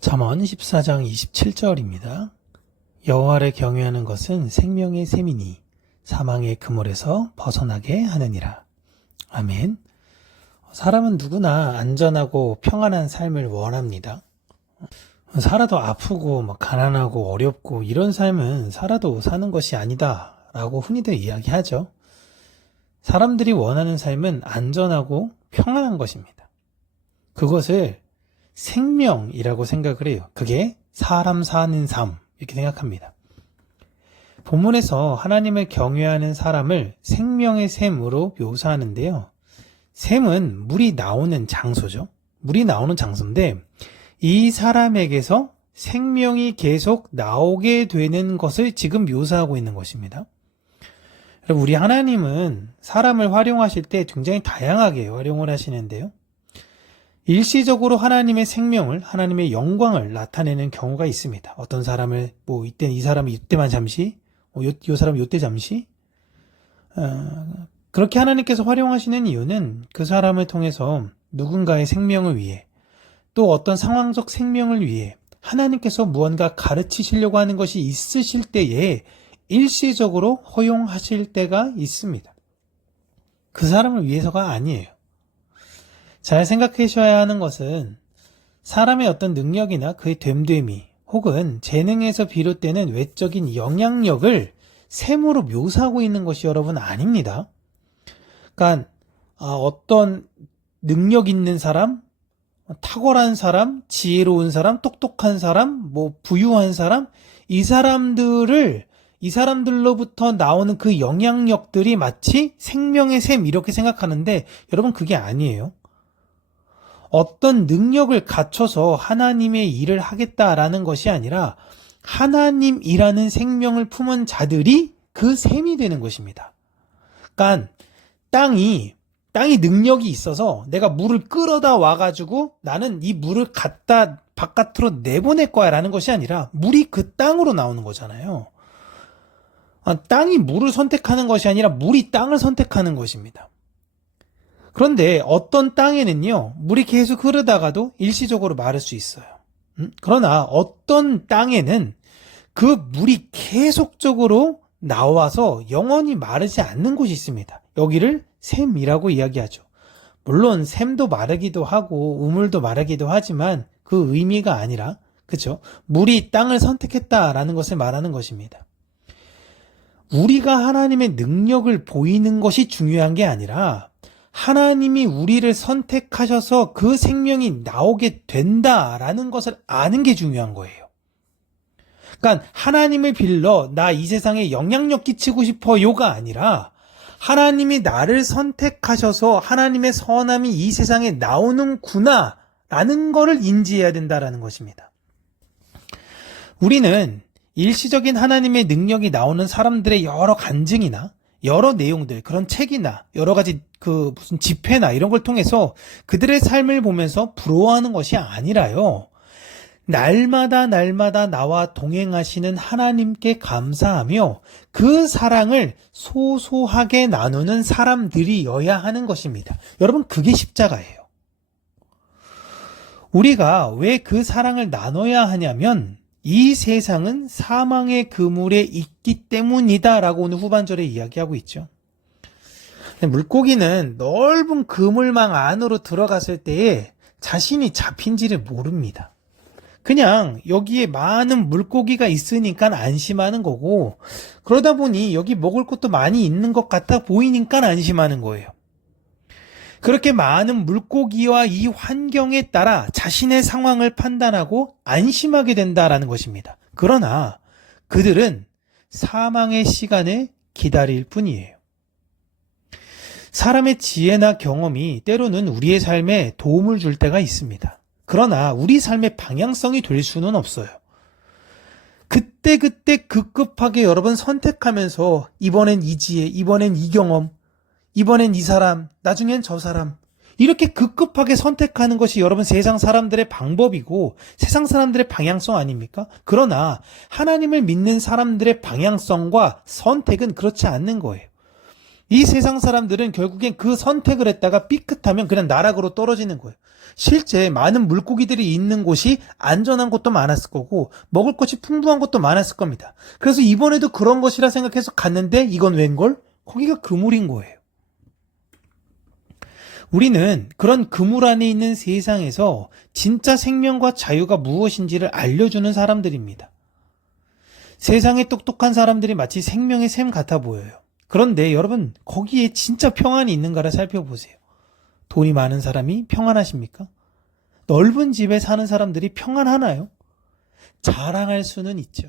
잠언 14장 27절입니다. 여호와를 경외하는 것은 생명의 셈이니 사망의 그물에서 벗어나게 하느니라. 아멘. 사람은 누구나 안전하고 평안한 삶을 원합니다. 살아도 아프고 가난하고 어렵고 이런 삶은 살아도 사는 것이 아니다 라고 흔히들 이야기하죠. 사람들이 원하는 삶은 안전하고 평안한 것입니다. 그것을 생명이라고 생각을 해요. 그게 사람 사는 삶 이렇게 생각합니다. 본문에서 하나님을 경외하는 사람을 생명의 샘으로 묘사하는데요. 샘은 물이 나오는 장소죠. 물이 나오는 장소인데 이 사람에게서 생명이 계속 나오게 되는 것을 지금 묘사하고 있는 것입니다. 우리 하나님은 사람을 활용하실 때 굉장히 다양하게 활용을 하시는데요. 일시적으로 하나님의 생명을, 하나님의 영광을 나타내는 경우가 있습니다. 어떤 사람을 이때 이 사람이 이때만 잠시, 이 사람이 이때 잠시, 그렇게 하나님께서 활용하시는 이유는 그 사람을 통해서 누군가의 생명을 위해 또 어떤 상황적 생명을 위해 하나님께서 무언가 가르치시려고 하는 것이 있으실 때에 일시적으로 허용하실 때가 있습니다. 그 사람을 위해서가 아니에요. 잘 생각하셔야 하는 것은 사람의 어떤 능력이나 그의 됨됨이 혹은 재능에서 비롯되는 외적인 영향력을 셈으로 묘사하고 있는 것이 여러분 아닙니다. 그러니까 어떤 능력 있는 사람, 탁월한 사람, 지혜로운 사람, 똑똑한 사람, 부유한 사람, 이 사람들로부터 나오는 그 영향력들이 마치 생명의 셈 이렇게 생각하는데 여러분 그게 아니에요. 어떤 능력을 갖춰서 하나님의 일을 하겠다라는 것이 아니라 하나님이라는 생명을 품은 자들이 그 셈이 되는 것입니다. 그러니까 땅이 능력이 있어서 내가 물을 끌어다 와가지고 나는 이 물을 갖다 바깥으로 내보낼 거야 라는 것이 아니라 물이 그 땅으로 나오는 거잖아요. 땅이 물을 선택하는 것이 아니라 물이 땅을 선택하는 것입니다. 그런데 어떤 땅에는요, 물이 계속 흐르다가도 일시적으로 마를 수 있어요. 그러나 어떤 땅에는 그 물이 계속적으로 나와서 영원히 마르지 않는 곳이 있습니다. 여기를 샘이라고 이야기하죠. 물론 샘도 마르기도 하고 우물도 마르기도 하지만 그 의미가 아니라, 그렇죠? 물이 땅을 선택했다라는 것을 말하는 것입니다. 우리가 하나님의 능력을 보이는 것이 중요한 게 아니라 하나님이 우리를 선택하셔서 그 생명이 나오게 된다라는 것을 아는 게 중요한 거예요. 그러니까 하나님을 빌러 나 이 세상에 영향력 끼치고 싶어요가 아니라 하나님이 나를 선택하셔서 하나님의 선함이 이 세상에 나오는구나 라는 것을 인지해야 된다라는 것입니다. 우리는 일시적인 하나님의 능력이 나오는 사람들의 여러 간증이나 여러 내용들, 그런 책이나 여러 가지 무슨 집회나 이런 걸 통해서 그들의 삶을 보면서 부러워하는 것이 아니라요. 날마다 나와 동행하시는 하나님께 감사하며 그 사랑을 소소하게 나누는 사람들이어야 하는 것입니다. 여러분, 그게 십자가예요. 우리가 왜 그 사랑을 나눠야 하냐면 이 세상은 사망의 그물에 있기 때문이다라고 오늘 후반절에 이야기하고 있죠. 물고기는 넓은 그물망 안으로 들어갔을 때에 자신이 잡힌지를 모릅니다. 그냥 여기에 많은 물고기가 있으니까 안심하는 거고, 그러다 보니 여기 먹을 것도 많이 있는 것 같아 보이니까 안심하는 거예요. 그렇게 많은 물고기와 이 환경에 따라 자신의 상황을 판단하고 안심하게 된다라는 것입니다. 그러나 그들은 사망의 시간을 기다릴 뿐이에요. 사람의 지혜나 경험이 때로는 우리의 삶에 도움을 줄 때가 있습니다. 그러나 우리 삶의 방향성이 될 수는 없어요. 그때 급급하게 여러분 선택하면서 이번엔 이 지혜, 이번엔 이 경험, 이번엔 이 사람, 나중엔 저 사람, 이렇게 급급하게 선택하는 것이 여러분 세상 사람들의 방법이고 세상 사람들의 방향성 아닙니까? 그러나 하나님을 믿는 사람들의 방향성과 선택은 그렇지 않는 거예요. 이 세상 사람들은 결국엔 그 선택을 했다가 삐끗하면 그냥 나락으로 떨어지는 거예요. 실제 많은 물고기들이 있는 곳이 안전한 곳도 많았을 거고 먹을 것이 풍부한 곳도 많았을 겁니다. 그래서 이번에도 그런 것이라 생각해서 갔는데 이건 웬걸? 거기가 그물인 거예요. 우리는 그런 그물 안에 있는 세상에서 진짜 생명과 자유가 무엇인지를 알려주는 사람들입니다. 세상에 똑똑한 사람들이 마치 생명의 샘 같아 보여요. 그런데 여러분, 거기에 진짜 평안이 있는가를 살펴보세요. 돈이 많은 사람이 평안하십니까? 넓은 집에 사는 사람들이 평안하나요? 자랑할 수는 있죠.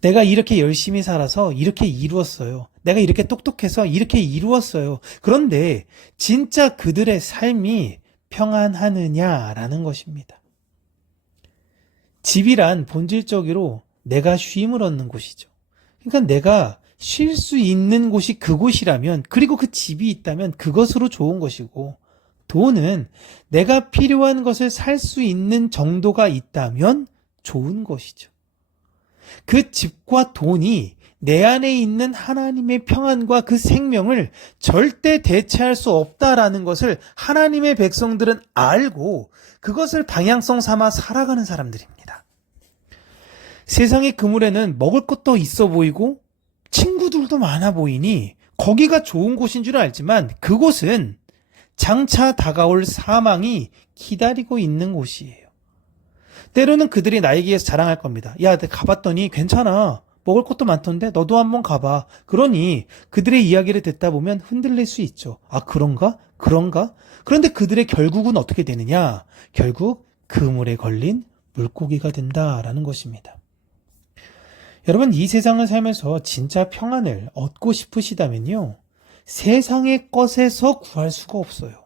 내가 이렇게 열심히 살아서 이렇게 이루었어요. 내가 이렇게 똑똑해서 이렇게 이루었어요. 그런데 진짜 그들의 삶이 평안하느냐라는 것입니다. 집이란 본질적으로 내가 쉼을 얻는 곳이죠. 그러니까 내가 쉴 수 있는 곳이 그곳이라면, 그리고 그 집이 있다면 그것으로 좋은 것이고, 돈은 내가 필요한 것을 살 수 있는 정도가 있다면 좋은 것이죠. 그 집과 돈이 내 안에 있는 하나님의 평안과 그 생명을 절대 대체할 수 없다라는 것을 하나님의 백성들은 알고 그것을 방향성 삼아 살아가는 사람들입니다. 세상의 그물에는 먹을 것도 있어 보이고 친구들도 많아 보이니 거기가 좋은 곳인 줄 알지만 그곳은 장차 다가올 사망이 기다리고 있는 곳이에요. 때로는 그들이 나에게 자랑할 겁니다. 야, 내가 가봤더니 괜찮아. 먹을 것도 많던데 너도 한번 가봐. 그러니 그들의 이야기를 듣다 보면 흔들릴 수 있죠. 아, 그런가? 그런가? 그런데 그들의 결국은 어떻게 되느냐? 결국 그물에 걸린 물고기가 된다라는 것입니다. 여러분, 이 세상을 살면서 진짜 평안을 얻고 싶으시다면요, 세상의 것에서 구할 수가 없어요.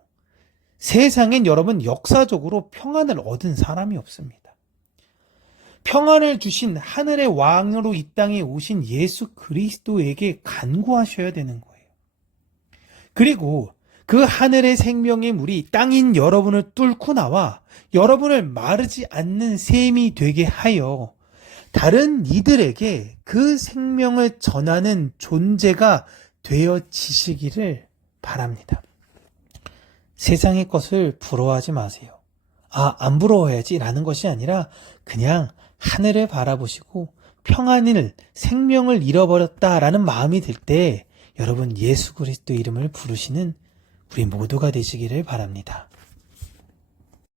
세상엔 여러분 역사적으로 평안을 얻은 사람이 없습니다. 평안을 주신 하늘의 왕으로 이 땅에 오신 예수 그리스도에게 간구하셔야 되는 거예요. 그리고 그 하늘의 생명의 물이 땅인 여러분을 뚫고 나와 여러분을 마르지 않는 샘이 되게 하여 다른 이들에게 그 생명을 전하는 존재가 되어지시기를 바랍니다. 세상의 것을 부러워하지 마세요. 아, 안 부러워해야지 라는 것이 아니라 그냥 하늘을 바라보시고 평안을, 생명을 잃어버렸다라는 마음이 들 때 여러분 예수 그리스도 이름을 부르시는 우리 모두가 되시기를 바랍니다.